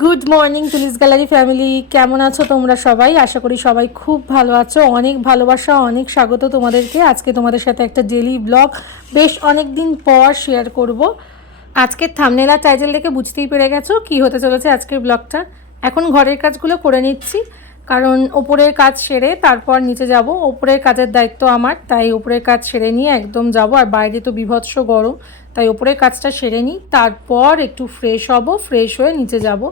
Good morning টুলিস gallery family, কেমন আছো তোমরা সবাই? আশা করি সবাই খুব ভালো আছো। অনেক ভালোবাসা, অনেক স্বাগত তোমাদেরকে। আজকে তোমাদের সাথে একটা ডেলি ব্লগ বেশ অনেক দিন পর শেয়ার করব। আজকের থাম্বনেল আর টাইটেল দেখে বুঝতেই পেরে গেছো কি হতে চলেছে আজকের ব্লগটা। এখন ঘরের কাজগুলো করে নিচ্ছি, কারণ ওপরের কাজ সেরে তারপর নিচে যাব। ওপরের কাজের দায়িত্ব আমার, তাই ওপরের কাজ সেরে নিয়ে একদম যাব। আর বাইরে তো বিভৎস গরম, তাই ওপরের কাজটা সেরে নিই, তারপর একটু ফ্রেশ হব, ফ্রেশ হয়ে নিচে যাব।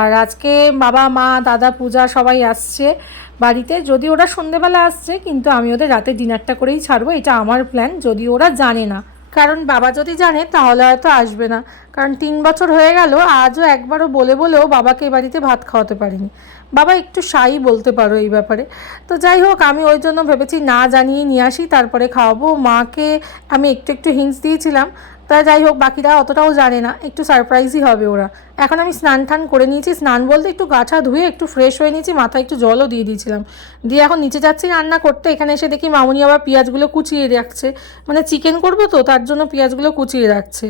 আর আজকে বাবা মা দাদা পূজা সবাই আসছে বাড়িতে। যদি ওরা সন্ধেবেলা আসছে, কিন্তু আমি ওদের রাতে ডিনারটা করেই ছাড়বো, এটা আমার প্ল্যান। যদি ওরা জানে না, কারণ বাবা যদি জানে তাহলে হয়তো আসবে না। কারণ 3 বছর হয়ে গেল, আজও একবারও বলেও বাবাকে এই বাড়িতে ভাত খাওয়াতে পারিনি। বাবা একটু শাই বলতে পারো এই ব্যাপারে। তো যাই হোক, আমি ওই জন্য ভেবেছি না জানিয়ে নিয়ে আসি, তারপরে খাওয়াবো। মাকে আমি একটু হিন্টস দিয়েছিলাম, তা যাই হোক, বাকিরা অতটাও জানে না, একটু সারপ্রাইজই হবে ওরা। এখন আমি স্নান টান করে নিয়েছি, স্নান বলতে একটু গাছা ধুয়ে একটু ফ্রেশ হয়ে নিয়েছি, মাথায় একটু জলও দিয়ে দিয়েছিলাম। দিয়ে এখন নিচে যাচ্ছি রান্না করতে। এখানে এসে দেখি মামুনি আবার পেঁয়াজগুলো কুচিয়ে রাখছে, মানে চিকেন করবো তো তার জন্য পেঁয়াজগুলো কুচিয়ে রাখছে।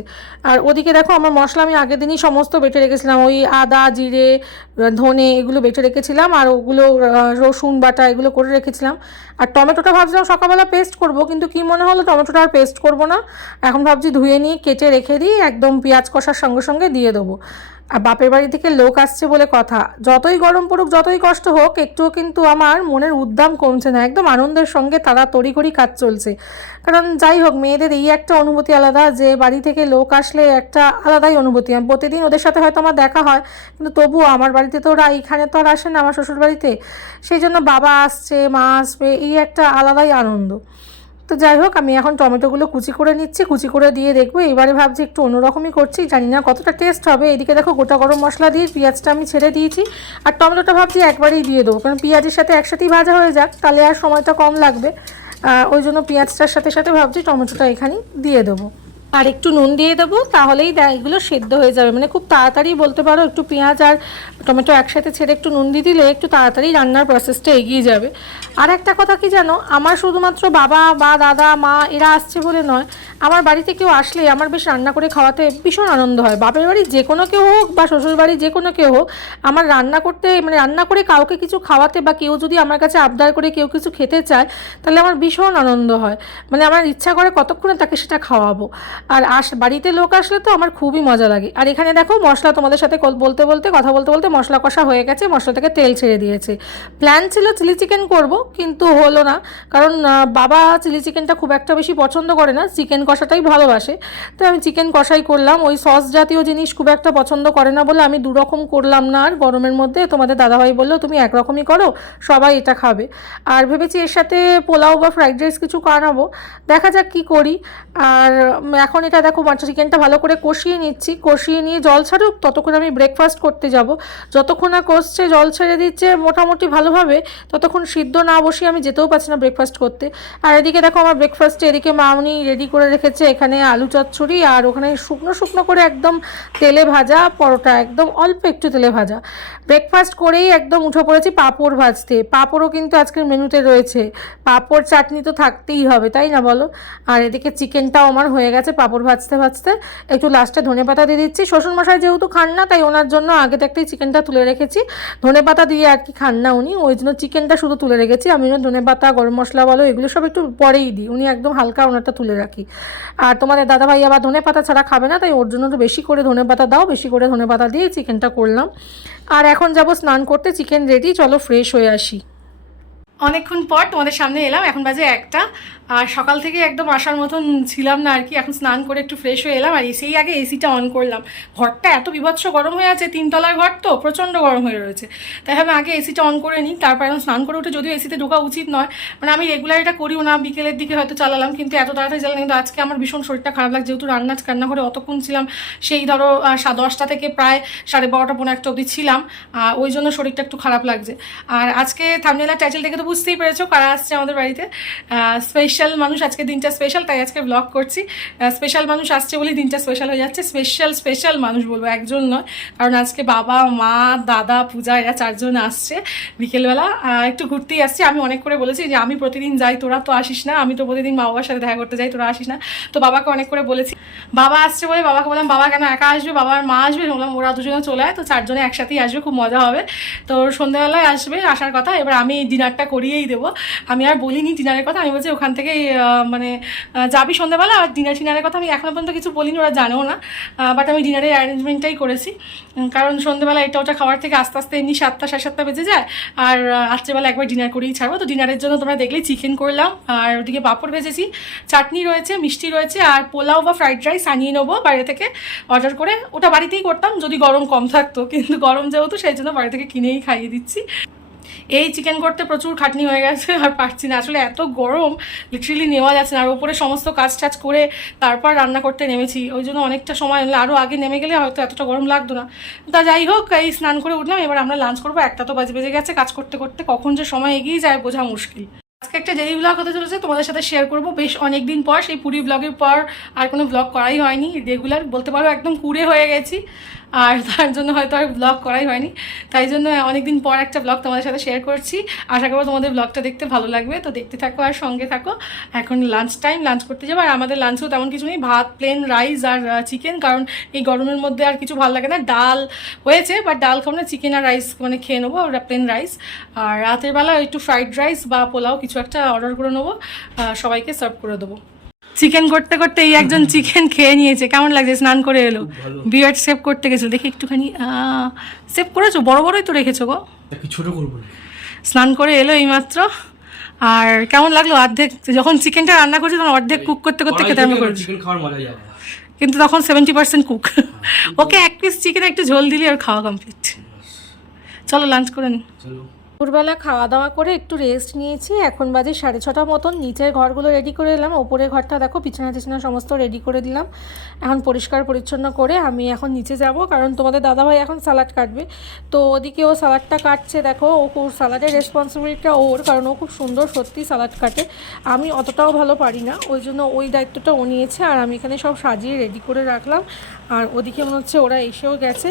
আর ওদিকে দেখো, আমার মশলা আমি আগের দিনই সমস্ত বেটে রেখেছিলাম, ওই আদা জিরে ধনে এগুলো বেটে রেখেছিলাম, আর ওগুলো রসুন বাটা এগুলো করে রেখেছিলাম। আর টমেটোটা ভাবছিলাম সকালবেলা পেস্ট করব, কিন্তু কি মনে হলো টমেটোটা আর পেস্ট করব না। এখন ভাবছি ধুয়ে নিয়ে কেটে রেখে দিই, একদম পেঁয়াজ কষার সঙ্গে সঙ্গে দিয়ে দেবো। আর বাপের বাড়ি থেকে লোক আসছে বলে কথা, যতই গরম পড়ুক যতই কষ্ট হোক, একটুও কিন্তু আমার মনের উদ্দাম কমছে না। একদম আনন্দের সঙ্গে তারা তড়িঘড়ি কাজ চলছে। কারণ যাই হোক, মেয়েদের এই একটা অনুভূতি আলাদা, যে বাড়ি থেকে লোক আসলে একটা আলাদাই অনুভূতি। প্রতিদিন ওদের সাথে হয়তো আমার দেখা হয়, কিন্তু তবুও আমার বাড়িতে তো ওরা এইখানে তো আর আসে না, আমার শ্বশুর বাড়িতে। সেই জন্য বাবা আসছে, মা আসবে, এই একটা আলাদাই আনন্দ। তো যাই হোক, আমি এখন টমেটোগুলো কুচি করে নিচ্ছি, কুচি করে দিয়ে দেখবো। এবারে ভাবছি একটু অন্যরকমই করছি, জানি না কতটা টেস্ট হবে। এদিকে দেখো, গোটা গরম মশলা দিয়ে পেঁয়াজটা আমি ছেড়ে দিয়েছি, আর টমেটোটা ভাবছি একবারেই দিয়ে দেবো, কারণ পেঁয়াজের সাথে একসাথেই ভাজা হয়ে যাক, তাহলে আর সময়টা কম লাগবে। ওই জন্য পেঁয়াজটার সাথে সাথে ভাবছি টমেটোটা এখানেই দিয়ে দেবো। আর একটু নুন দিয়ে দেবো, তাহলেই এগুলো সেদ্ধ হয়ে যাবে, মানে খুব তাড়াতাড়ি বলতে পারো। একটু পেঁয়াজ আর টমেটো একসাথে ছেড়ে একটু নুন দিয়ে দিলে একটু তাড়াতাড়ি রান্নার প্রসেসটা এগিয়ে যাবে। আর একটা কথা কি জানো, আমার শুধুমাত্র বাবা বা দাদা মা এরা আসছে বলে নয়, আমার বাড়িতে কেউ আসলে আমার বেশ রান্না করে খাওয়াতে ভীষণ আনন্দ হয়। বাপের বাড়ি যে কোনো কেউ হোক বা শ্বশুর বাড়ি যে কোনো কেউ হোক, আমার রান্না করতে, মানে রান্না করে কাউকে কিছু খাওয়াতে, বা কেউ যদি আমার কাছে আবদার করে কেউ কিছু খেতে চায়, তাহলে আমার ভীষণ আনন্দ হয়। মানে আমার ইচ্ছা করে কতক্ষণে তাকে সেটা খাওয়াবো। আর বাড়িতে লোক আসলে তো আমার খুবই মজা লাগে। আর এখানে দেখো, মশলা তোমাদের সাথে কথা বলতে বলতে মশলা কষা হয়ে গেছে, মশলা থেকে তেল ছেড়ে দিয়েছে। প্ল্যান ছিল চিলি চিকেন করব, কিন্তু হলো না, কারণ বাবা চিলি চিকেনটা খুব একটা বেশি পছন্দ করে না, চিকেন কষাটাই ভালোবাসে। তো আমি চিকেন কষাই করলাম। ওই সস জাতীয় জিনিস খুব একটা পছন্দ করে না বলে আমি দুরকম করলাম না। আর গরমের মধ্যে তোমাদের দাদাভাই বললো তুমি একরকমই করো, সবাই এটা খাবে। আর ভেবেছি এর সাথে পোলাও বা ফ্রাইড রাইস কিছু বানাবো, দেখা যাক কী করি। আর এখন এটা দেখো, মাটন চিকেনটা ভালো করে কষিয়ে নিচ্ছি, কষিয়ে নিয়ে জল ছাড়ুক, ততক্ষণ আমি ব্রেকফাস্ট করতে যাব। যতক্ষণ না কষছে, জল ছেড়ে দিচ্ছে মোটামুটি ভালোভাবে, ততক্ষণ সিদ্ধ না বসিয়ে আমি যেতেও পারছি না ব্রেকফাস্ট করতে। আর এদিকে দেখো, আমার ব্রেকফাস্টে এদিকে মামনি রেডি করে রেখেছে এখানে আলু চচ্চড়ি, আর ওখানে শুকনো শুকনো করে একদম তেলে ভাজা পরোটা, একদম অল্প একটু তেলে ভাজা। ব্রেকফাস্ট করেই একদম উঠে পড়েছি পাঁপড় ভাজতে। পাঁপড়ও কিন্তু আজকের মেনুতে রয়েছে, পাঁপড় চাটনি তো থাকতেই হবে, তাই না বলো? আর এদিকে চিকেনটাও আমার হয়ে গেছে পাঁপড় ভাজতে ভাজতে। একটু লাস্টে ধনেপাতা দিয়ে দিচ্ছি। শ্বশুরমশাই যেহেতু খান না, তাই ওনার জন্য আগে থাকতেই চিকেনটা তুলে রেখেছি। ধনেপাতা দিয়ে আর কি খান না উনি, ওই জন্য চিকেনটা শুধু তুলে রেখেছি। আমি ধনেপাতা গরম মশলা বলো এগুলো সব একটু পরেই দিই, উনি একদম হালকা ওনারটা তুলে রাখি। আর তোমাদের দাদাভাই আবার ধনেপাতা ছাড়া খাবে না, তাই ওর জন্য একটু বেশি করে ধনেপাতা দাও, বেশি করে ধনেপাতা দিয়ে চিকেনটা করলাম। আর এখন যাব স্নান করতে, চিকেন রেডি, চলো ফ্রেশ হয়ে আসি। অনেকক্ষণ পর তোমাদের সামনে এলাম, এখন বাজে 1টা। আর সকাল থেকে একদম আসার মতন ছিলাম না আর কি। এখন স্নান করে একটু ফ্রেশ হয়ে এলাম, আর এসেই আগে এসিটা অন করলাম। ঘরটা এত বিভৎস গরম হয়ে আছে, 3তলার ঘর তো প্রচণ্ড গরম হয়ে রয়েছে, তাই আমি আগে এসিটা অন করে নিই, তারপর এখন স্নান করে উঠে, যদিও এসিতে ঢোকা উচিত নয়, মানে আমি রেগুলার এটা করিও না, বিকেলের দিকে হয়তো চালালাম, কিন্তু এত তাড়াতাড়ি চালালাম। কিন্তু আজকে আমার ভীষণ শরীরটা খারাপ লাগছে, যেহেতু রান্নাঘরে অতক্ষণ ছিলাম, সেই ধরো 10টা থেকে প্রায় 12:30 পৌনে 1টা অবধি ছিলাম, ওই জন্য শরীরটা একটু খারাপ লাগছে। আর আজকে থাম্বনেল আর টাইটেল দেখে তো বুঝতেই পেরেছো কারা আসছে আমাদের বাড়িতে। স্পেশাল স্পেশাল মানুষ, আজকে দিনটা স্পেশাল, তাই আজকে ব্লগ করছি। স্পেশাল মানুষ আসছে বলে দিনটা স্পেশাল হয়ে যাচ্ছে। স্পেশাল মানুষ বলবো, একজন নয়, কারণ আজকে বাবা, মা, দাদা, পূজা এরা 4 জন আসছে বিকেলবেলা। একটু ঘুরতেই আসছি। আমি অনেক করে বলেছি যে আমি প্রতিদিন যাই, তোরা তো আসিস না, আমি তো প্রতিদিন মা বাবার সাথে দেখা করতে যাই, তোরা আসিস না। তো বাবাকে অনেক করে বলেছি। বাবা আসছে বলে বাবাকে বললাম বাবা কেন একা আসবে, বাবার মা আসবে, বললাম ওরা দুজনে চলে আয়, তো 4 জনে একসাথেই আসবে, খুব মজা হবে। তো সন্ধ্যাবেলায় আসবে, আসার কথা। এবার আমি ডিনারটা করিয়েই দেবো। আমি আর বলিনি ডিনারের কথা, আমি বলছি ওখান থেকেই মানে যাবি সন্ধ্যাবেলা। আর ডিনারের কথা আমি এখনো পর্যন্ত কিছু বলিনি, ওরা জানেও না, বাট আমি ডিনারের অ্যারেঞ্জমেন্টটাই করেছি। কারণ সন্ধ্যাবেলা এটা ওটা খাওয়ার থেকে আস্তে আস্তে এমনি 7টা 7:30 বেজে যায়। আর রাত্রেবেলা একবার ডিনার করেই ছাড়বো। তো ডিনারের জন্য তোমরা দেখলেই চিকেন করলাম, আর ওদিকে পাঁপড় ভেজেছি, চাটনি রয়েছে, মিষ্টি রয়েছে, আর পোলাও বা ফ্রাইড রাইস আনিয়ে নেবো বাইরে থেকে অর্ডার করে। ওটা বাড়িতেই করতাম যদি গরম কম থাকতো, কিন্তু গরম যেহেতু সেই জন্য বাড়ি থেকে কিনেই খাইয়ে দিচ্ছি। এই চিকেন করতে প্রচুর খাটনি হয়ে গেছে, আর পারছি না আসলে, এত গরম লিটারেলি নেওয়া যাচ্ছে না। আর ওপরে সমস্ত কাজ টাজ করে তারপর রান্না করতে নেমেছি, ওই জন্য অনেকটা সময়, আরও আগে নেমে গেলে হয়তো এতটা গরম লাগতো না। তা যাই হোক, এই স্নান করে উঠলাম, এবার আমরা লাঞ্চ করবো। 1টা তো বেজে গেছে, কাজ করতে করতে কখন যে সময় এগিয়ে যায় বোঝা মুশকিল। আজকে একটা ডেইলি ব্লগ হতে চলেছে, তোমাদের সাথে শেয়ার করবো। বেশ অনেক দিন পর, সেই পুরী ব্লগের পর আর কোনো ব্লগ করাই হয়নি রেগুলার, বলতে পারো একদম কুড়ে হয়ে গেছি, আর তার জন্য হয়তো আর ব্লগ করাই হয়নি। তাই জন্য অনেকদিন পর একটা ব্লগ তোমাদের সাথে শেয়ার করছি। আশা করবো তোমাদের ব্লগটা দেখতে ভালো লাগবে, তো দেখতে থাকো আর সঙ্গে থাকো। এখন লাঞ্চ টাইম, লাঞ্চ করতে যাবো। আর আমাদের লাঞ্চেও তেমন কিছু নেই, ভাত, প্লেন রাইস আর চিকেন, কারণ এই গরমের মধ্যে আর কিছু ভালো লাগে না। ডাল হয়েছে, বাট ডাল খাবো না, চিকেন আর রাইস মানে খেয়ে নেবো, ওরা প্লেন রাইস। আর রাতের বেলা একটু ফ্রাইড রাইস বা পোলাও কিছু একটা অর্ডার করে নেবো, সবাইকে সার্ভ করে দেবো। চিকেন করতে করতে এই একজন চিকেন খেয়ে নিয়েছে। কেমন লাগছে? স্নান করে এলো, বিয়ার্ড সেভ করতে গেছিল, দেখি একটুখানি সেভ করেছো, বড় বড়ই তো রেখেছো গো, ছোট করবো। স্নান করে এলো এইমাত্র। আর কেমন লাগলো? অর্ধেক যখন চিকেনটা রান্না করছি তখন অর্ধেক কুক করতে করতে খেতে আরম্ভ করেছি, চিকেন খাওয়ার মজা যাবে, কিন্তু তখন 70% কুক। ওকে 1 পিস চিকেন একটু ঝোল দিলি আর খাওয়া কমপ্লিট। চলো লাঞ্চ করে নি। চলো। দুপুরবেলা খাওয়া দাওয়া করে একটু রেস্ট নিয়েছি। এখন বাজে 6:30 মতন। নিচের ঘরগুলো রেডি করে এলাম, ওপরের ঘরটা দেখো বিছানা টিছানা সমস্ত রেডি করে দিলাম। এখন পরিষ্কার পরিচ্ছন্ন করে আমি এখন নিচে যাব, কারণ তোমাদের দাদাভাই এখন স্যালাড কাটবে। তো ওদিকে ও স্যালাডটা কাটছে, দেখো ও স্যালাডের রেসপন্সিবিলিটিটা ওর, কারণ ও খুব সুন্দর সত্যি স্যালাড কাটে। আমি অতটাও ভালো পারি না, ওই জন্য ওই দায়িত্বটা ও নিয়েছে। আর আমি এখানে সব সাজিয়ে রেডি করে রাখলাম। আর ওদিকে মনে হচ্ছে ওরা এসেও গেছে।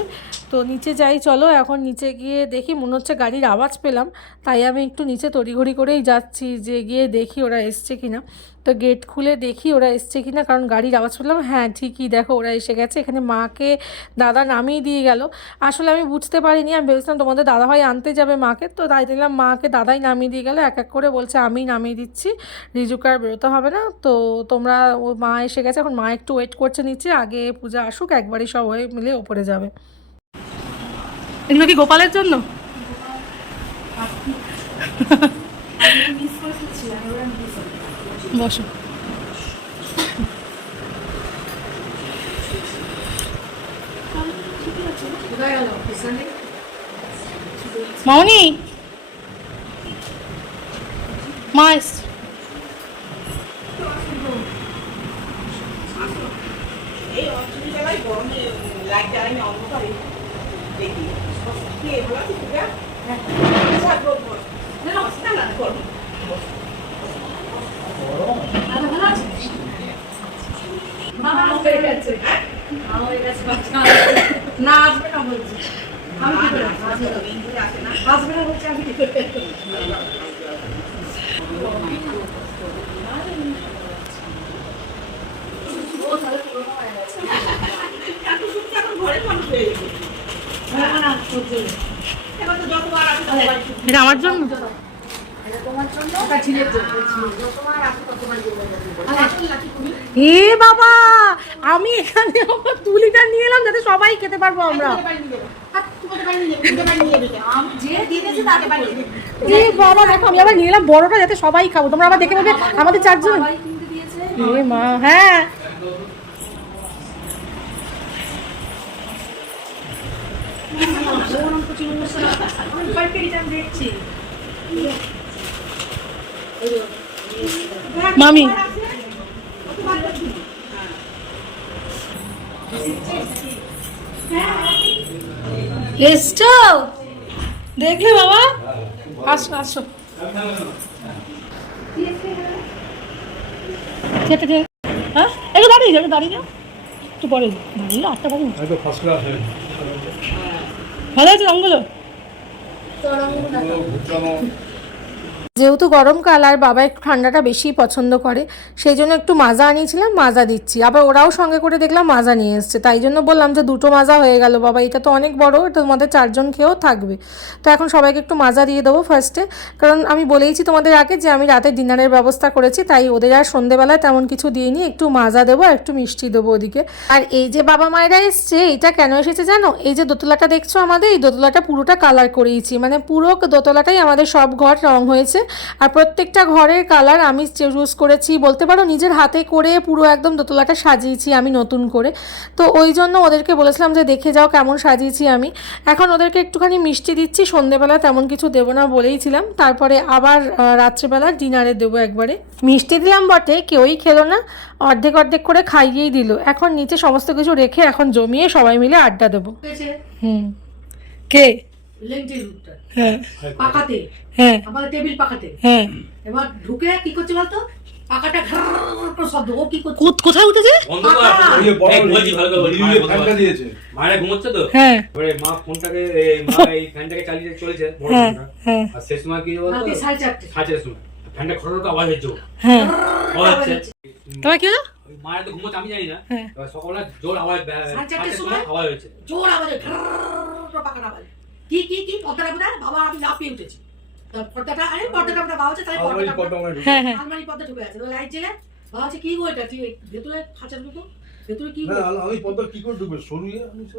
তো নিচে যাই চলো। এখন নিচে গিয়ে দেখি, মনে হচ্ছে গাড়ির আওয়াজ পেলাম, তাই আমি একটু নিচে তড়িঘড়ি করেই যাচ্ছি যে গিয়ে দেখি ওরা এসছে কিনা। তো গেট খুলে দেখি ওরা এসছে কিনা, কারণ গাড়ির আওয়াজ পেলাম। হ্যাঁ ঠিকই, দেখো ওরা এসে গেছে। এখানে মাকে দাদা নামিয়ে দিয়ে গেল। আসলে আমি বুঝতে পারিনি, আমি ভেবেছিলাম তোমাদের দাদাভাই আনতে যাবে মাকে, তো তাই দিলাম মাকে দাদাই নামিয়ে দিয়ে গেল। এক এক করে বলছে আমি নামিয়ে দিচ্ছি, রিজুকে আর বেরোতে হবে না। তো তোমরা, ও মা এসে গেছে, এখন মা একটু ওয়েট করছে নিচে, আগে পূজা আসুক, একবারই সব হয়ে মিলে ওপরে যাবে। এগুলো কি গোপালের জন্য? বসো। মামনি, মা এসছে। না আসবে না বলছি, আসবে না বলছি, আমি কি করে এটা আমার জন্য, এ বাবা আমি এখানে 2 লিটার নিয়ে এলাম যাতে সবাই খেতে পারবো আমরা। বাবা দেখো আমি আবার নিয়ে এলাম বড়টা যাতে সবাই খাবো, তোমরা আবার দেখে নেবে আমাদের 4 জন। এ মা, হ্যাঁ মামি এসছো, দেখলে বাবা, আসো আসো। খেতে খেয়ে হ্যাঁ একটু দাঁড়িয়ে যাবে, দাঁড়িয়ে যাও একটু পরে দাঁড়িয়ে 8টা বাজে। ভালো আছে রঙগুলো? যেহেতু গরমকাল আর বাবা একটু ঠান্ডাটা বেশি পছন্দ করে, সেই জন্য একটু মাজা আনিয়েছিলাম, মাজা দিচ্ছি। আবার ওরাও সঙ্গে করে দেখলাম মাজা নিয়ে এসছে, তাই জন্য বললাম যে 2টো মাজা হয়ে গেল বাবা, এটা তো অনেক বড়, এটা তোমাদের 4জন খেয়েও থাকবে। তো এখন সবাইকে একটু মাজা দিয়ে দেবো ফার্স্টে, কারণ আমি বলেইছি তোমাদের আগে যে আমি রাতে ডিনারের ব্যবস্থা করেছি, তাই ওদের আর সন্ধেবেলায় তেমন কিছু দিইনি, একটু মাজা দেবো আর একটু মিষ্টি দেবো ওদিকে। আর এই যে বাবা মায়েরা এসছে, এটা কেন এসেছে জানো? এই যে দোতলাটা দেখছো আমাদের, এই দোতলাটা পুরোটা কালার করিয়েছি, মানে পুরো দোতলাটাই আমাদের সব ঘর রং হয়েছে। আর প্রত্যেকটা ঘরের কালার আমি চুজ করেছি, বলতে পারো নিজের হাতে করে পুরো একদম দোতলাটা সাজিয়েছি আমি নতুন করে। তো ওই জন্য ওদেরকে বলেছিলাম যে দেখে যাও কেমন সাজিয়েছি আমি। এখন ওদেরকে একটুখানি মিষ্টি দিচ্ছি, সন্ধেবেলা তেমন কিছু দেবো না বলেইছিলাম, তারপরে আবার রাত্রেবেলা ডিনারে দেবো একবারে। মিষ্টি দিলাম বটে, কেউই খেলো না, অর্ধেক অর্ধেক করে খাইয়েই দিল। এখন নিচে সমস্ত কিছু রেখে এখন জমিয়ে সবাই মিলে আড্ডা দেবো। কে? হ্যাঁ পাকাতে, হ্যাঁ আমাদের টেবিল পাকাতে। হ্যাঁ এবার ঢুকে কি করছে বলতো, পাকাটা ঘর শব্দ, ও কি করছে? কোথায় উঠেছে? মায়েরা ঘুমোচ্ছে তো, হ্যাঁ মা ফোনটাকে এই ফ্যানটাকে চালিয়ে চলেছে, হ্যাঁ আর সে সময় কি বলতো, 4:30 সময় ফ্যানটা খড়টা আওয়াজ হচ্ছে, হ্যাঁ আওয়াজ হচ্ছে। তোমার কি হলো? মায়েরা তো ঘুমোচ্ছে, আমি জানি না, হ্যাঁ সকালবেলা জোর আওয়াজ, 4:30 সময় আওয়াজ হয়েছে, জোর আওয়াজে পাকার আওয়াজ। কি পর্দাটা বোধ হয় বাবা, আমি লাফিয়ে উঠেছি। পর্দাটা, আরে পর্দাটা আমরা বাবা হচ্ছে, তাই পর্দাটা হ্যাঁ হ্যাঁ আলমারি পর্দা ঢুকে আছে, লাইট জ্বেলে বাবা হচ্ছে কি গো এটা, কি ভেতরে খাঁচার মতো ভেতরে কি? না আমি পর্দা কি করে ঢুকবে সরিয়ে, আমি কি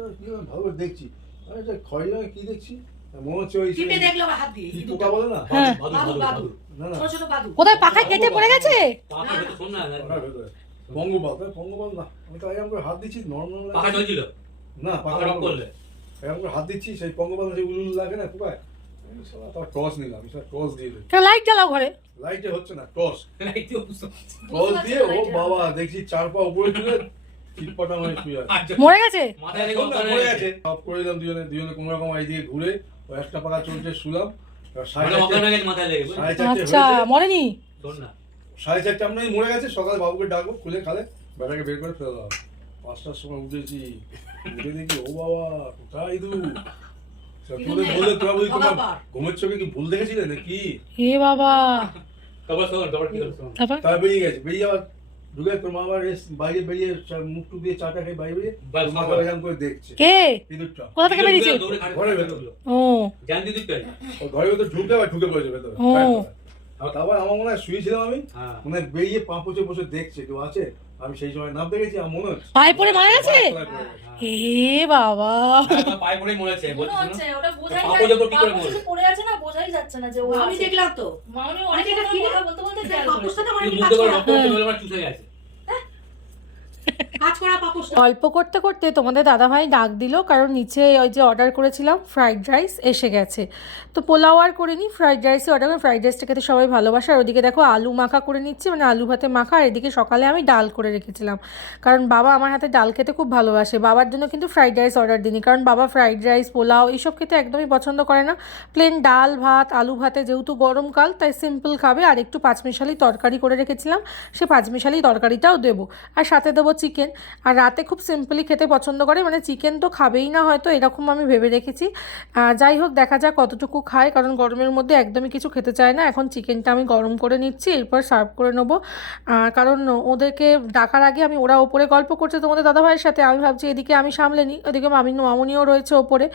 ভালো দেখছি, আরে এটা খয়রি রঙের কি দেখছি, মনে হচ্ছে ওই টিপে দেখলো আমার হাত দিয়ে, কি পোকা বলে না, হ্যাঁ বাদু, না না ছোট ছোট বাদু। কোথায় পাখায় কেটে পড়ে গেছে? পাকা তো শোন না, ওটার ভেতরে পঙ্গপাল, পঙ্গপাল না, আমি তো এরকম করে হাত দিচ্ছি নর্মাল পাকা চলছিল না, পাকা পাকা রক করলে এরকম করে হাত দিচ্ছি, সেই পঙ্গপাল সেই উলুল লাগে না পোকায়, তার টস নিলাম, টস দিয়ে দিই, লাইট জ্বালাও ঘরে। লাইটে হচ্ছে না, টস লাইটও টস দিয়ে ও বাবা দেখছি 4 পা উপরে তুলে চিটপটা মানে শুয়ে আছে, মরে গেছে? মাথায় এখন না পড়ে গেছে, সব করে দিলাম দুজনে কোনো রকম এইদিকে ঘুরে, ও একটা পাকা চলছে, শুলাম। মাথায় লেগে, আচ্ছা মরেনি? শোন না, 4:30 আমরা মরে গেছে, সকালে বাবুকে ডাকবো, খুলে খালে বেটাকে বের করে ফেলে দাও। 5টার সময় উঠেছি, উঠে দেখি ও বাবা কোথায় দু বললে, তোরা বলি তোমার ঘুমের চোখে কি ভুল দেখেছিলে নাকি? এ বাবা, তারপর শোন, তারপর কি হলো শোন, তারপর তাই বেরিয়ে গেছে, বেরিয়ে যাওয়ার ঢুকে তোর মা আবার বাইরে বেরিয়ে মুখ টুক দিয়ে চাটা খেয়ে বাইরে বেরিয়ে মাথা এরকম করে দেখছে। কে? ইঁদুরটা কোথা থেকে বেরিয়েছে? ঘরের ভেতর, ও জানতে দিতে ও ঘরের ভেতর ঢুকে আবার ঢুকে পড়েছে ভেতরে। ও তারপর আমার মনে হয় শুয়েছিলাম আমি, হ্যাঁ মানে বেরিয়ে পা পচে বসে দেখছে কেউ আছে, আমি সেই সময় নাম দেখেছি, আমার মনে হচ্ছে পায়ে পড়ে মারা গেছে? এ বাবা, পায়ে পড়ে মরেছে বলছিস না, হচ্ছে ওটা বোঝাই পাপড় জবর কি করে যায়, মরে? পড়ে আছে না, বোঝাই যাচ্ছে না যে ও আমি আছে। দেখলাম তো, আমি অনেক এটা কি কথা বলতে বলতে খেয়াল করেছি। পাপোশটা আমার তুই কি মুখ কাজ করে করা, রক্ত বলে আমার চুষে গেছে। কাজ করা পাপোশটা। গল্প করতে করতে তোমাদের দাদাভাই ডাক দিল, কারণ নিচে ওই যে অর্ডার করেছিলাম ফ্রাইড রাইস এসে গেছে। তো পোলাও আর করিনি, ফ্রাইড রাইসে অর্ডার করে, ফ্রাইড রাইসটা খেতে সবাই ভালোবাসে। আর ওদিকে দেখো আলু মাখা করে নিচ্ছি, মানে আলু ভাতে মাখা। আর এদিকে সকালে আমি ডাল করে রেখেছিলাম, কারণ বাবা আমার হাতে ডাল খেতে খুব ভালোবাসে। বাবার জন্য কিন্তু ফ্রাইড রাইস অর্ডার দিইনি, কারণ বাবা ফ্রাইড রাইস পোলাও এইসব খেতে একদমই পছন্দ করে না। প্লেন ডাল ভাত, আলু ভাতে, যেহেতু গরমকাল তাই সিম্পল খাবে। আর একটু পাঁচমিশালি তরকারি করে রেখেছিলাম, সে পাঁচমিশালি তরকারিটাও দেবো, আর সাথে দেবো চিকেন। আর রাতে খুব সিম্পলি খেতে পছন্দ করে, মানে চিকেন তো খাবেই না হয়তো, এরকম আমি ভেবে রেখেছি। যাই হোক দেখা যাক কতটুকু খায়, কারণ গরমের মধ্যে একদমই কিছু খেতে চায় না। এখন চিকেনটা আমি গরম করে নিচ্ছি, এরপর সার্ভ করে নেবো। কারণ ওদেরকে ডাকার আগে ওরা ওপরে গল্প করছে তোমাদের দাদাভাইয়ের সাথে, আমি ভাবছি এদিকে আমি সামলে নিই, ওদিকে মামুনিও রয়েছে ওপরে,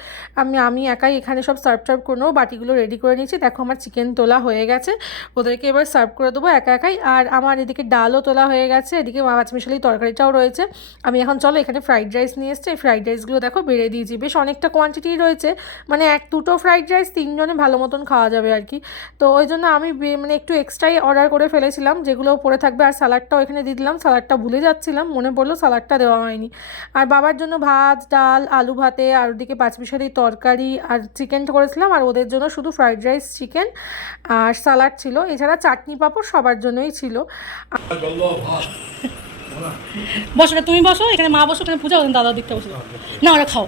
আমি একাই এখানে সব সার্ভ করে নেবো। বাটিগুলো রেডি করে নিচ্ছি, দেখো আমার চিকেন তোলা হয়ে গেছে, ওদেরকে এবার সার্ভ করে দেবো একা একাই। আর আমার এদিকে ডালও তোলা হয়ে গেছে, এদিকে পাঁচমিশালি তরকারিটাও রয়েছে। আমি এখন চলো এখানে ফ্রাইড রাইস নিয়ে এসছি, এই ফ্রাইড রাইসগুলো দেখো বেড়ে দিয়েছি, বেশ অনেকটা কোয়ান্টিটি রয়েছে, মানে 1-2টো ফ্রাইড রাইস 3 জনে ভালো মতন খাওয়া যাবে আর কি। তো ওই জন্য আমি মানে একটু এক্সট্রাই অর্ডার করে ফেলেছিলাম, যেগুলো পড়ে থাকবে। আর স্যালাডটাও এখানে দিয়ে দিলাম, স্যালাডটা ভুলে যাচ্ছিলাম, মনে পড়লো স্যালাডটা দেওয়া হয়নি। আর বাবার জন্য ভাত ডাল আলু ভাতে, আর ওদিকে পাঁচমিশালি তরকারি আর চিকেনটা করেছিলাম। আর ওদের জন্য শুধু ফ্রাইড রাইস চিকেন আর স্যালাড ছিল, এছাড়া চাটনি পাঁপড় সবার জন্যই ছিল। বসো না, তুমি বসো এখানে, মা বসো এখানে, পূজা দাদার দিকটা বসে না, ওরা খাও।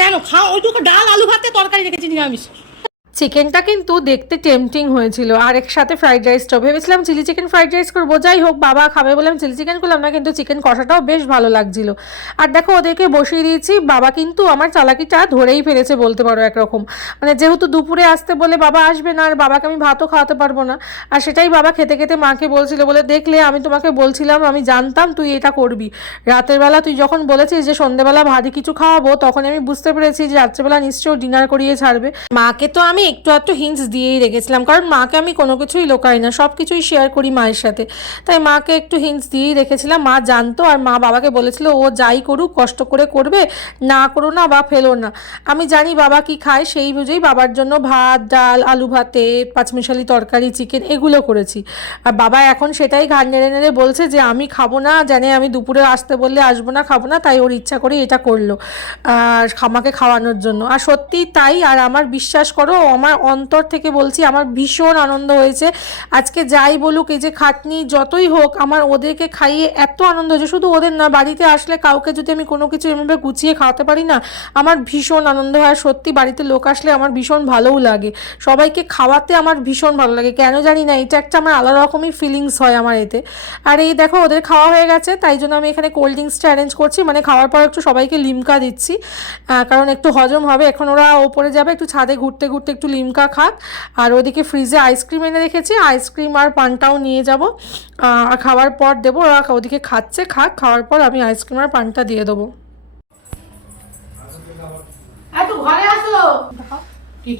কেন খাও? ওইটুকু ডাল আলু ভাতে তরকারি রেখেছি নিরামিষ। চিকেনটা কিন্তু দেখতে টেম্পটিং হয়েছিল, আর একসাথে ফ্রাইড রাইসটাও ভেবেছিলাম চিলি চিকেন ফ্রাইড রাইস করবো, যাই হোক বাবা খাবে বলে আমি চিলি চিকেন করলাম না, কিন্তু চিকেন কষাটাও বেশ ভালো লাগছিল। আর দেখো ওদেরকে বসিয়ে দিয়েছি, বাবা কিন্তু আমার চালাকিটা ধরেই ফেলেছে বলতে পারো একরকম, মানে যেহেতু দুপুরে আসতে বলে বাবা আসবে না, আর বাবাকে আমি ভাতও খাওয়াতে পারবো না, আর সেটাই বাবা খেতে খেতে মাকে বলছিল, বলে দেখলে আমি তোমাকে বলছিলাম, আমি জানতাম তুই এটা করবি, রাতের বেলা তুই যখন বলেছিস যে সন্ধ্যেবেলা ভারী কিছু খাওয়াবো, তখন আমি বুঝতে পেরেছি যে রাত্রেবেলা নিশ্চয়ই ডিনার করিয়ে ছাড়বে। মাকে তো আমি একটু হিন্টস দিয়েই রেখেছিলাম, কারণ মাকে আমি কোনো কিছুই লোকাই না, সব কিছুই শেয়ার করি মায়ের সাথে, তাই মাকে একটু হিন্টস দিয়েই রেখেছিলাম, মা জানতো, আর মা বাবাকে বলেছিল ও যাই করুক কষ্ট করে করবে, না করো না বা ফেলো না। আমি জানি বাবা কি খায়, সেই বুঝেই বাবার জন্য ভাত, ডাল, আলু ভাতে, পাঁচমিশালি তরকারি, চিকেন এগুলো করেছি। আর বাবা এখন সেটাই ঘাড় নেড়ে নেড়ে বলছে যে আমি খাবো না, জানে আমি দুপুরে আসতে বললে আসবো না, খাবো না, তাই ওর ইচ্ছা করে এটা করলো আর আমাকে খাওয়ানোর জন্য। আর সত্যি তাই, আর আমার বিশ্বাস করো আমার অন্তর থেকে বলছি আমার ভীষণ আনন্দ হয়েছে আজকে, যাই বলুক এই যে খাটনি যতই হোক আমার ওদেরকে খাইয়ে এত আনন্দ হয়েছে, শুধু ওদের না, বাড়িতে আসলে কাউকে যদি আমি কোনো কিছু এভাবে গুছিয়ে খাওয়াতে পারি না আমার ভীষণ আনন্দ হয়। সত্যি বাড়িতে লোক আসলে আমার ভীষণ ভালোও লাগে, সবাইকে খাওয়াতে আমার ভীষণ ভালো লাগে, কেন জানি না এটা একটা আমার আলাদা রকমই ফিলিংস হয় আমার এতে। আর এই দেখো ওদের খাওয়া হয়ে গেছে, তাই জন্য আমি এখানে কোল্ড ড্রিঙ্কসটা অ্যারেঞ্জ করছি, মানে খাওয়ার পর একটু সবাইকে লিমকা দিচ্ছি, কারণ একটু হজম হবে। এখন ওরা ওপরে যাবে একটু ছাদে ঘুরতে ঘুরতে, একটু লিমকা খাক, আর ওদিকে ফ্রিজে আইসক্রিম এনে রেখেছি, আইসক্রিম আর পানটাও নিয়ে যাব, আর খাওয়ার পর দেবো, ওরা ওদিকে খাচ্ছে, খাওয়ার পর আমি আইসক্রিম আর পানটা দিয়ে দেবো। ঘরে আসো,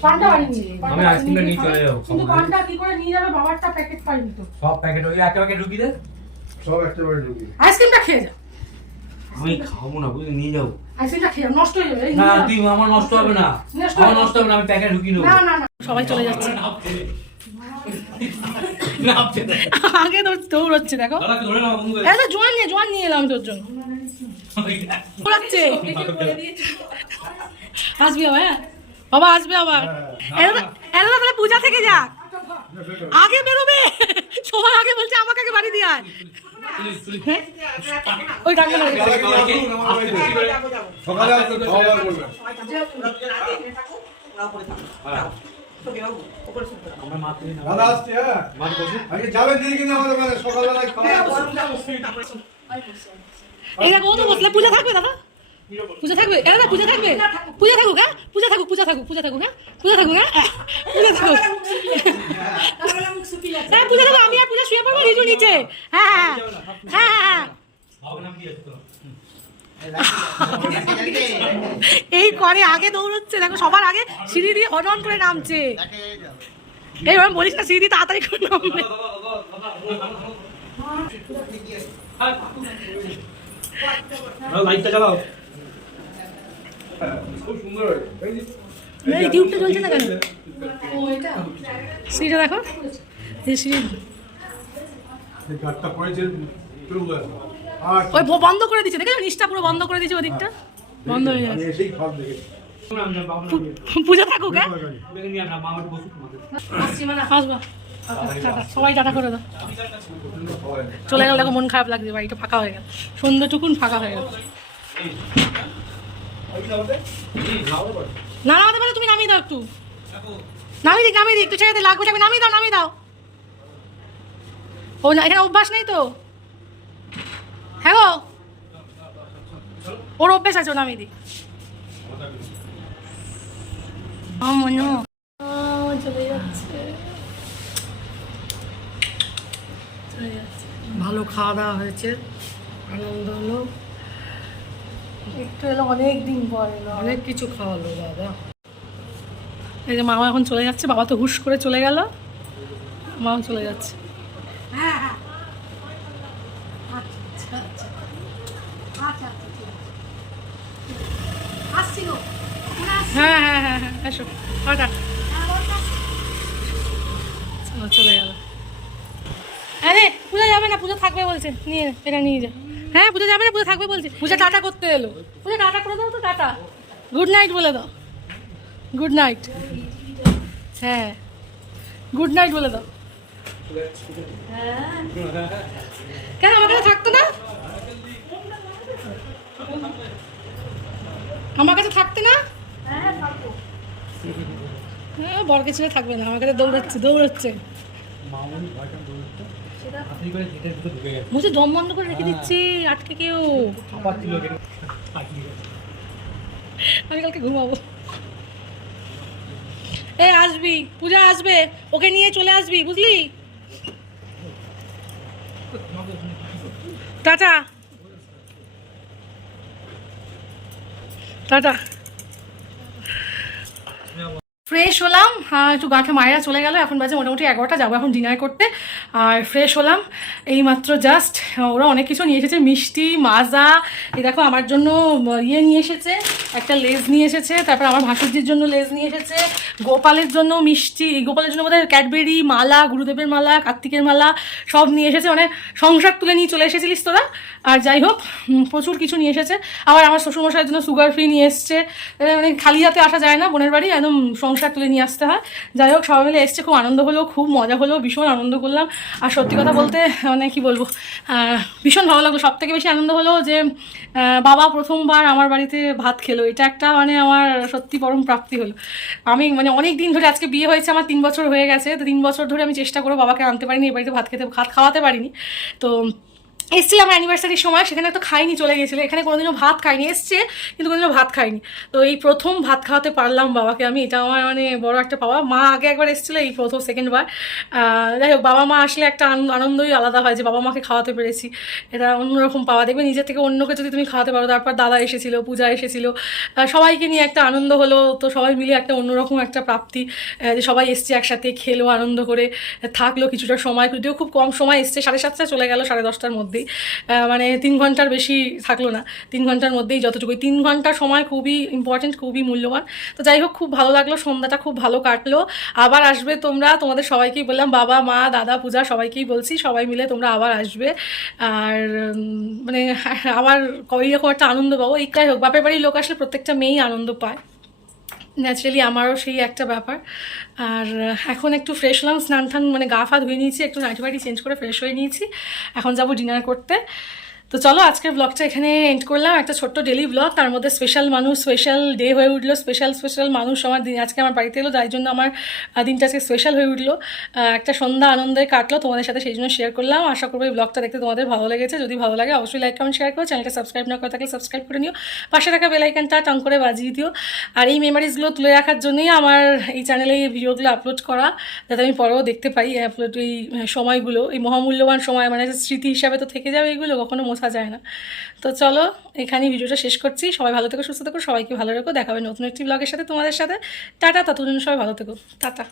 পানটা বানিয়ে আমি আইসক্রিমটা নিয়ে চলে যাবো। কিন্তু পানটা কি করে নিয়ে যাবে, বাবারটা প্যাকেট পাইনি তো, সব প্যাকেট ওই একটা প্যাকেট ঢুকিয়ে দে। সব একটা বারে ঢুকি। আইসক্রিমটা খেয়ে যাও, আমি খাবো না, বুঝলি, নিয়ে যাবো। আইসক্রিমটা খেয়ে যাও, নষ্ট হয়ে যাবে। এই না নিয়ে যাও। তুই আমার নষ্ট হবে না, নষ্ট আমার হবে না। নষ্ট হবে না, আমি প্যাকেট ঢুকিয়ে নেবো। না না না, সবাই চলে যাচ্ছে, আগে তো দৌড়চ্ছে দেখো, ধরে না বন্ধু। এত জোয়ান নিয়ে এলাম তোর জন্য, দৌড়াচ্ছে, আসবি আবার, হ্যাঁ বাবা আসবে আবার, এরা তাহলে পূজা থেকে যাক, আগে বেরোবে, সবার আগে বলছে আমাকে আগে বাড়ি দিয়ে আয়, ওই ডাক্তার সকালে আসতে খাওয়া দাওয়া করবে। আমার মা তুমি না দাদা আসছে, হ্যাঁ মা বসে। আগে যাবেন দিদি কিনা আমাদের ওখানে সকালবেলায় খাওয়া দাওয়া। এই দেখো ও তো বসলে, পূজা থাকবে দাদা, পূজা থাকবে, দাদা পূজা থাকবে, পূজা থাকুক, হ্যাঁ পূজা থাকুক, পূজা থাকুক, পূজা থাকুক, হ্যাঁ পূজা থাকুক, হ্যাঁ পূজা থাকুক, হ্যাঁ পূজা থাকুক, আমি আর পূজা শুয়ে পড়বো রিজু নিচে, হ্যাঁ হ্যাঁ হ্যাঁ হ্যাঁ, বাবার নাম কি আছে তো? এই করে আগে দৌড়চ্ছে দেখো, সবার আগে সিঁড়ি দিয়ে অন করে নামছে, এই ওরকম বলিস না, সিঁড়ি দিয়ে তাড়াতাড়ি করে নামবে, লাইটটা জ্বালাও। খুব সুন্দর হয়েছে। এই যে, এই টিউবটা জ্বলছে না কেন, সিঁড়িটা দেখো, এই সিঁড়ি এই গাছটা পড়েছে, চলে গেছে। আর ওই বন্ধ করে দিচ্ছে, দেখেছো নিচটা পুরো বন্ধ করে দিচ্ছে, ওদিকটা বন্ধ হয়ে আমি যাচ্ছে, এসেই খাপ দেখেছি। বাবার নাম পূজা থাকুক, হ্যাঁ নিয়ে আমরা মা আমার বসুক তোমাদের। আসবো, টাটা, সবাই টাটা করে দাও, চলে গেল, দেখো মন খারাপ লাগছে, বাড়িটা ফাঁকা হয়ে গেল, সন্ধ্যাটুকুন ফাঁকা হয়ে গেল, না নামাতে পারলে তুমি নামিয়ে দাও, একটু নামিয়ে দিই একটু ছেড়ে দিয়ে লাগবে, নামিয়ে দাও, ও না এখানে অভ্যাস নেই তো, হ্যাঁ গো ওর অভ্যাস আছে, ও নামিয়ে দিই, চলে যাচ্ছে, ভালো খাওয়া দাওয়া হয়েছে, আনন্দ হলো, একটু এলো, অনেক দিন পর এলো, অনেক কিছু খাওয়ালো বাবা। এই যে মামা এখন চলে যাচ্ছে, বাবা তো হুশ করে চলে গেল, মাও চলে যাচ্ছে, হ্যাঁ হ্যাঁ আচ্ছা আচ্ছা আচ্ছা আসছিল, হ্যাঁ হ্যাঁ হ্যাঁ হ্যাঁ এসো, টাটা, চলে গেল। আরে পূজা যাবে না, পূজা থাকবে বলছে, নিয়ে এটা নিয়ে যা, হ্যাঁ পূজা যাবে না, পূজা থাকবে বলছে, পূজা টাটা করতে এলো, পূজা টাটা করে দাও তো, টাটা গুড নাইট বলে দাও, গুড নাইট, হ্যাঁ গুড নাইট বলে দাও, কেন আমার কাছে থাকতো না, আমার কাছে থাকতে না, বরকে ছেড়ে থাকবে না, আমার কাছে দৌড়াচ্ছে। মামুনি ভয়টা দৌড়তে আপনি করে গেটের ভিতরে ঢুকে গেছে মুঝে দম বন্ধ করে রেখে দিচ্ছি আটকে কেউ। আবার ছিল গেটে পাঠিয়ে গেছে আমি কালকে ঘুমাবো। আসবি, পূজা আসবে, ওকে নিয়ে চলে আসবি, বুঝলি? Tata tata. ফ্রেশ হলাম, একটু গাঁটে মায়েরা চলে গেল, এখন বাজে মোটামুটি 11টা, যাবো এখন ডিনার করতে। আর ফ্রেশ হলাম এইমাত্র জাস্ট। ওরা অনেক কিছু নিয়ে এসেছে, মিষ্টি, মাজা, এই দেখো আমার জন্য নিয়ে এসেছে, একটা লেজ নিয়ে এসেছে, তারপর আমার ভাসুরজির জন্য লেজ নিয়ে এসেছে, গোপালের জন্য মিষ্টি, গোপালের জন্য বোধহয় ক্যাডবেরি, মালা, গুরুদেবের মালা, কার্তিকের মালা সব নিয়ে এসেছে, মানে সংসার তুলে নিয়ে চলে এসেছিলিস তোরা। আর যাই হোক, প্রচুর কিছু নিয়ে এসেছে। আবার আমার শ্বশুরমশাইয়ের জন্য সুগার ফ্রি নিয়ে এসছে, মানে খালি হাতে আসা যায় না বোনের বাড়ি, একদম সংসার তুলে নিয়ে আসতে হয়। যাই হোক, সবাই মিলে এসছে, খুব আনন্দ হলো, খুব মজা হলো, ভীষণ আনন্দ করলাম। আর সত্যি কথা বলতে মানে কি বলবো, ভীষণ ভালো লাগলো। সব থেকে বেশি আনন্দ হলো যে বাবা প্রথমবার আমার বাড়িতে ভাত খেলো, এটা একটা মানে আমার সত্যি পরম প্রাপ্তি হলো। আমি মানে অনেক দিন ধরে, আজকে বিয়ে হয়েছে আমার 3 বছর হয়ে গেছে, তো 3 বছর ধরে আমি চেষ্টা করে বাবাকে আনতে পারিনি এই বাড়িতে ভাত খাওয়াতে পারিনি। তো এসেছিলাম অ্যানিভার্সারির সময়, সেখানে তো খাইনি, চলে গেছিলো। এখানে কোনোদিনও ভাত খাইনি, এসছে কিন্তু কোনোদিনও ভাত খাইনি। তো এই প্রথম ভাত খাওয়াতে পারলাম বাবাকে আমি, এটা আমার মানে বড় একটা পাওয়া। মা আগে একবার এসেছিলো, এই প্রথম সেকেন্ডবার। যাই হোক, বাবা মা আসলে একটা আনন্দই আলাদা হয় যে বাবা মাকে খাওয়াতে পেরেছি, এটা অন্যরকম পাওয়া। দেখবে নিজের থেকে অন্যকে যদি তুমি খাওয়াতে পারো। তারপর দাদা এসেছিলো, পূজা এসেছিলো, সবাইকে নিয়ে একটা আনন্দ হলো। তো সবাই মিলে একটা অন্যরকম একটা প্রাপ্তি, যে সবাই এসছে একসাথে, খেলো, আনন্দ করে থাকলো কিছুটা সময়। যদিও খুব কম সময় এসছে, 7:30 চলে গেল, 10:30টার মধ্যেই, মানে 3 ঘন্টার বেশি থাকলো না। 3 ঘন্টার মধ্যেই যতটুকু, 3 ঘন্টা সময় খুবই ইম্পর্টেন্ট, খুবই মূল্যবান। তো যাই হোক, খুব ভালো লাগলো, সন্ধ্যাটা খুব ভালো কাটলো। আবার আসবে তোমরা, তোমাদের সবাইকেই বললাম, বাবা মা দাদা পূজা সবাইকেই বলছি, সবাই মিলে তোমরা আবার আসবে। আর মানে আবার এরকম একটা আনন্দ পাবো। এইটাই হোক, বাপের বাড়ির লোক আসলে প্রত্যেকটা মেয়েই আনন্দ পায়, ন্যাচারালি আমারও সেই একটা ব্যাপার। আর এখন একটু ফ্রেশ হলাম, স্নান টান মানে গা ফা ধুয়ে নিয়েছি, একটু নাইটি ফাইটি চেঞ্জ করে ফ্রেশ হয়ে নিয়েছি, এখন যাবো ডিনার করতে। তো চলো, আজকের ব্লগটা এখানে এন্ড করলাম, একটা ছোট্ট ডেলি ব্লগ, তার মধ্যে স্পেশাল মানুষ, স্পেশাল ডে হয়ে উঠলো, স্পেশাল মানুষ আমার আজকে আমার বাড়িতে এলো, যাই জন্য আমার দিনটা আজকে স্পেশাল হয়ে উঠলো। একটা সন্ধ্যা আনন্দে কাটলো তোমাদের সাথে, সেই জন্য শেয়ার করলাম। আশা করবো এই ব্লগটা দেখতে তোমাদের ভালো লেগেছে। যদি ভালো লাগে অবশ্যই লাইক কমেন্ট শেয়ার করো, চ্যানেলটা সাবস্ক্রাইব না করে থাকলে সাবস্ক্রাইব করে নিও, পাশে থাকা বেল আইকনটা টং করে বাজিয়ে দিও। আর এই মেমোরিজগুলো তুলে রাখার জন্যই আমার এই চ্যানেলে এই ভিডিওগুলো আপলোড করা, যাতে আমি পরেও দেখতে পাই আপলোড এই সময়গুলো, এই মহামূল্যবান সময়, মানে স্মৃতি হিসাবে তো থেকে যাবে, এগুলো কখনো মোছা যায় না। তো চলো, এখানেই ভিডিওটা শেষ করছি। সবাই ভালো থেকো, সুস্থ থেকো, সবাইকে ভালো রেখো। দেখা হবে নতুন একটি ব্লগের সাথে তোমাদের সাথে। টাটা, ততদিন সবাই ভালো থেকো, টাটা।